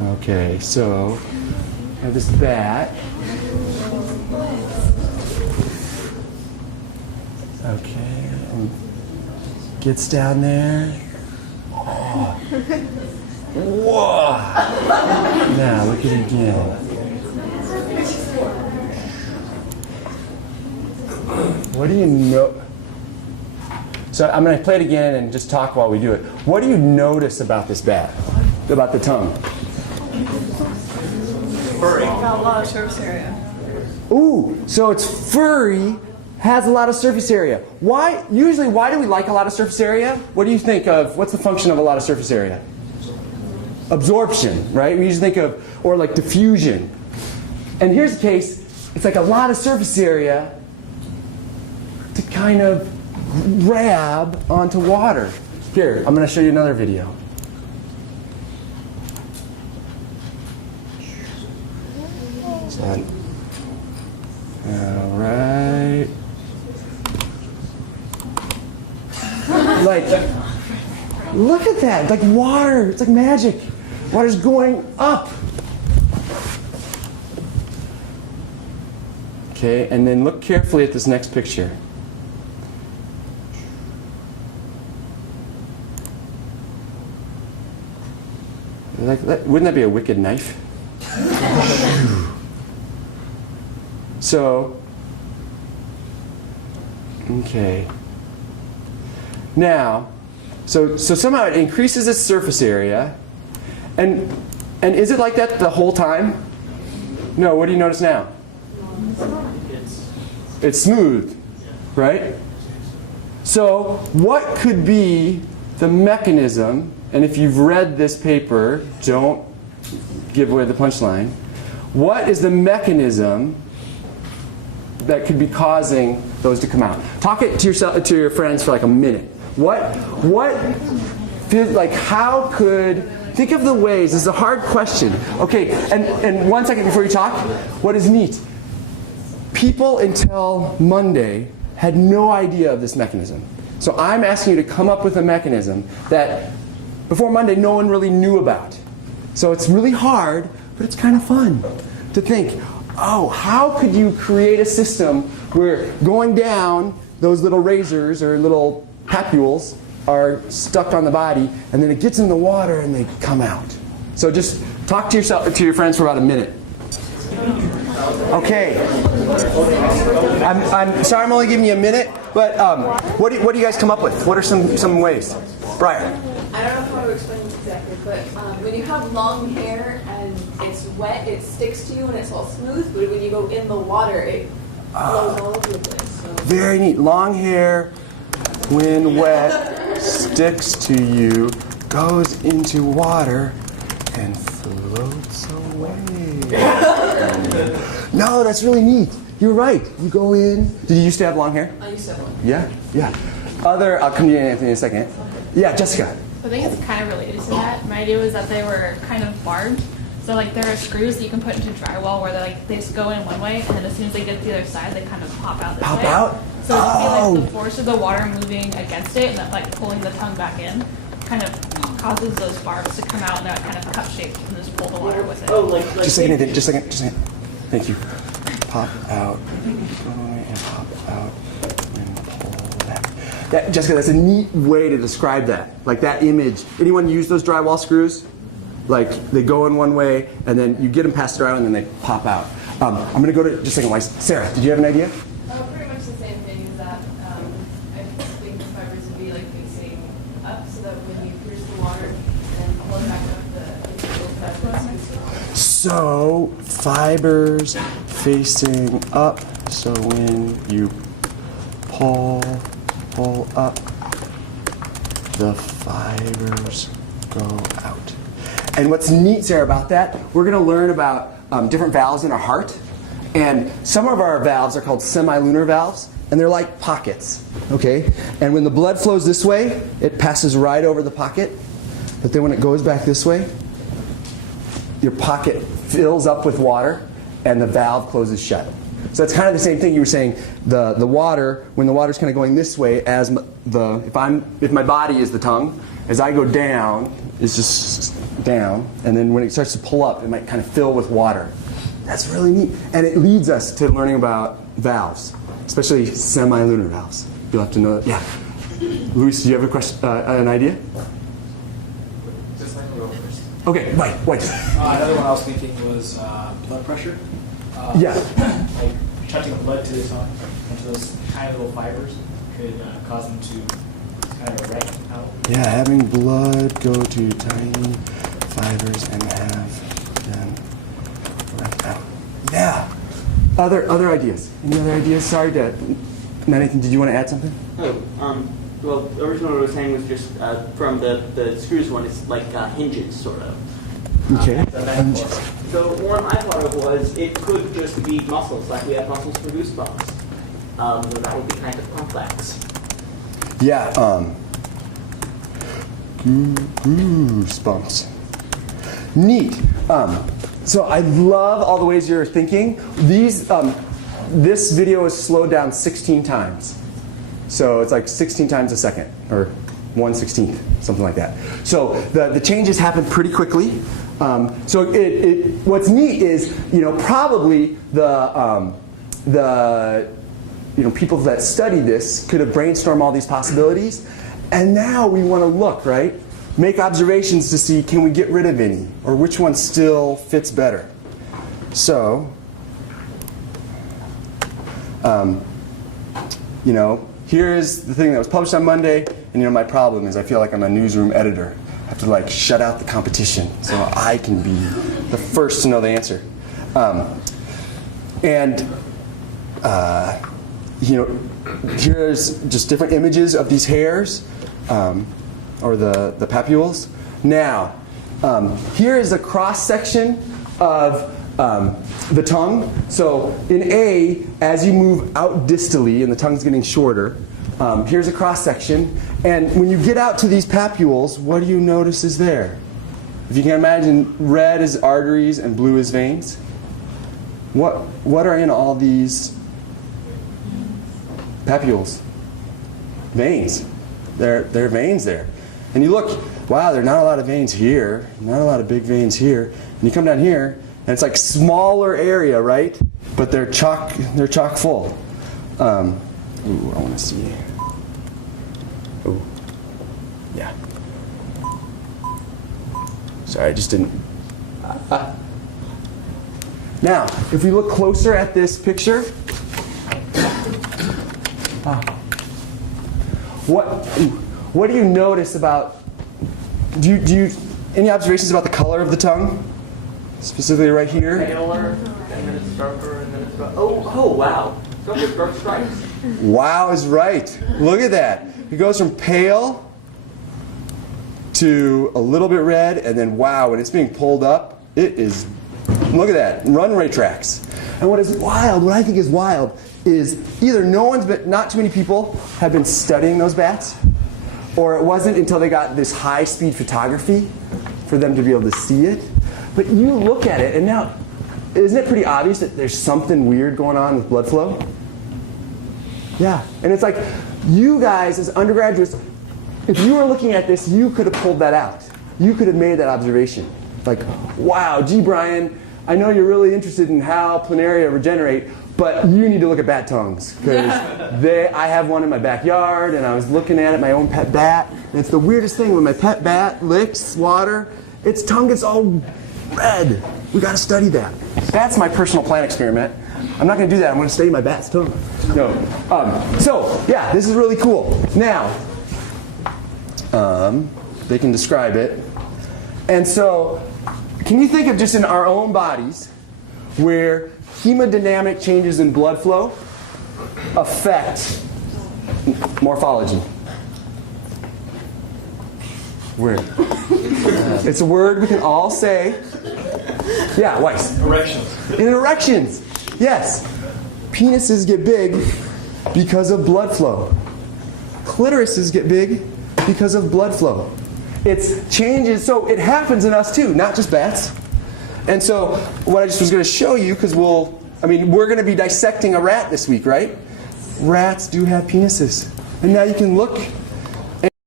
Okay, so I have this bat. Okay, and gets down there. Oh. Whoa! Now look at it again. What do you know? So I'm going to play it again and just talk while we do it. What do you notice about this bat? About the tongue? Furry. Got a lot of surface area. Ooh, so it's furry, has a lot of surface area. Why? Usually, why do we like a lot of surface area? What do you think of? What's the function of a lot of surface area? Absorption, right? We usually think of, or like diffusion. And here's the case, it's like a lot of surface area to kind of grab onto water. Here, I'm going to show you another video. All right. Like, look at that. Like water. It's like magic. Water's going up. Okay, and then look carefully at this next picture. Like, wouldn't that be a wicked knife? So, okay. Now, so somehow it increases its surface area, and is it like that the whole time? No. What do you notice now? It's smooth, right? So, what could be the mechanism? And if you've read this paper, don't give away the punchline. What is the mechanism that could be causing those to come out? Talk it to yourself, to your friends for like a minute. How could, think of the ways, this is a hard question. Okay, and 1 second before you talk, what is neat? People until Monday had no idea of this mechanism. So I'm asking you to come up with a mechanism that before Monday no one really knew about. So it's really hard, but it's kind of fun to think, oh, how could you create a system where going down, those little razors or little papules are stuck on the body, and then it gets in the water and they come out. So just talk to your friends for about a minute. Okay. I'm sorry I'm only giving you a minute, but what do you guys come up with? What are some ways? Brian. I don't know how to explain this exactly, but when you have long hair and it's wet, it sticks to you and it's all smooth, but when you go in the water, it flows all over the place. So. Very neat. Long hair, when wet, sticks to you, goes into water, and floats away. No, that's really neat. You're right. You go in. Did you used to have long hair? I used to have one. Yeah. I'll come to you, Anthony, in a second. Yeah, Jessica. I think it's kind of related to that. My idea was that they were kind of barbed. So like there are screws that you can put into drywall where they just go in one way, and then as soon as they get to the other side, they kind of pop out this way. Pop out? So it would be like the force of the water moving against it, and that like pulling the tongue back in, kind of causes those barbs to come out in that kind of cup shape and just pull the water with it. Oh, like Just a second. Thank you. Pop out, and pop out, and pull back. Jessica, that's a neat way to describe that. Like that image. Anyone use those drywall screws? Like they go in one way, and then you get them past the drywall, and then they pop out. I'm going to go to just a second. Sarah, did you have an idea? Pretty much the same thing is that I think the fibers would be like facing up so that when you pierce the water and pull it back up, the fibers. So fibers facing up. So when you pull up, the fibers go out. And what's neat, Sarah, about that, we're going to learn about different valves in our heart. And some of our valves are called semilunar valves, and they're like pockets, okay? And when the blood flows this way, it passes right over the pocket. But then when it goes back this way, your pocket fills up with water, and the valve closes shut. So it's kind of the same thing you were saying. The water, when the water's kind of going this way, as if my body is the tongue, as I go down, it's just down, and then when it starts to pull up, it might kind of fill with water. That's really neat. And it leads us to learning about valves, especially semilunar valves. You'll have to know that. Yeah. Luis, do you have a question, an idea? Just let me go first. Okay, White. Another one I was thinking was blood pressure. Yeah. Like touching blood to the tongue, into those tiny little fibers could cause them to kind of erect out. Yeah, having blood go to tiny fibers and have them erect out. Yeah. Other ideas? Any other ideas? Sorry to. Nathan, did you want to add something? Oh, well, originally what I was saying was just from the screws one, it's like hinges, sort of. Okay. So one I thought of was it could just be muscles, like we have muscles for goosebumps. That would be kind of complex. Yeah. Goosebumps. Neat. So I love all the ways you're thinking. This video is slowed down 16 times. So it's like 16 times a second, or 1/16, something like that. So the changes happen pretty quickly. So what's neat is, probably the people that study this could have brainstormed all these possibilities, and now we want to look, right? Make observations to see, can we get rid of any, or which one still fits better. So, here's the thing that was published on Monday, and my problem is I feel like I'm a newsroom editor. I have to shut out the competition so I can be the first to know the answer. Here's just different images of these hairs, or the papules. Now, here is a cross section of the tongue. So in A, as you move out distally and the tongue's getting shorter, here's a cross section. And when you get out to these papules, what do you notice is there? If you can imagine, red is arteries and blue is veins. What are in all these papules? Veins. There are veins there. And you look, wow, there are not a lot of veins here, not a lot of big veins here. And you come down here, and it's like smaller area, right? But they're chock full. Ooh, I want to see. Ooh, yeah. Sorry, I just didn't. Now, if we look closer at this picture, what do you notice about? Do you any observations about the color of the tongue? Specifically right here. Paler, and then it's darker, and then it's darker. Oh, wow. Don't with dark stripes. Wow is right. Look at that. It goes from pale to a little bit red, and then wow, when it's being pulled up, it is, look at that, runway tracks. And what I think is wild, is either not too many people have been studying those bats, or it wasn't until they got this high-speed photography for them to be able to see it. But you look at it, and now, isn't it pretty obvious that there's something weird going on with blood flow? Yeah, and it's like, you guys as undergraduates, if you were looking at this, you could have pulled that out. You could have made that observation. Like, wow, gee, Bryan, I know you're really interested in how planaria regenerate, but you need to look at bat tongues. Because I have one in my backyard, and I was looking at it, my own pet bat, and it's the weirdest thing, when my pet bat licks water, its tongue gets all red. We got to study that. That's my personal plant experiment. I'm not going to do that. I'm going to study my bat's tongue. No. So, yeah, this is really cool. Now, they can describe it. And so, can you think of just in our own bodies where hemodynamic changes in blood flow affect morphology? Where? It's a word we can all say. Yeah, Weiss. Erections. In erections, yes. Penises get big because of blood flow. Clitorises get big because of blood flow. It's changes, so it happens in us too, not just bats. And so what I just was going to show you, because we're going to be dissecting a rat this week, right? Rats do have penises. And now you can look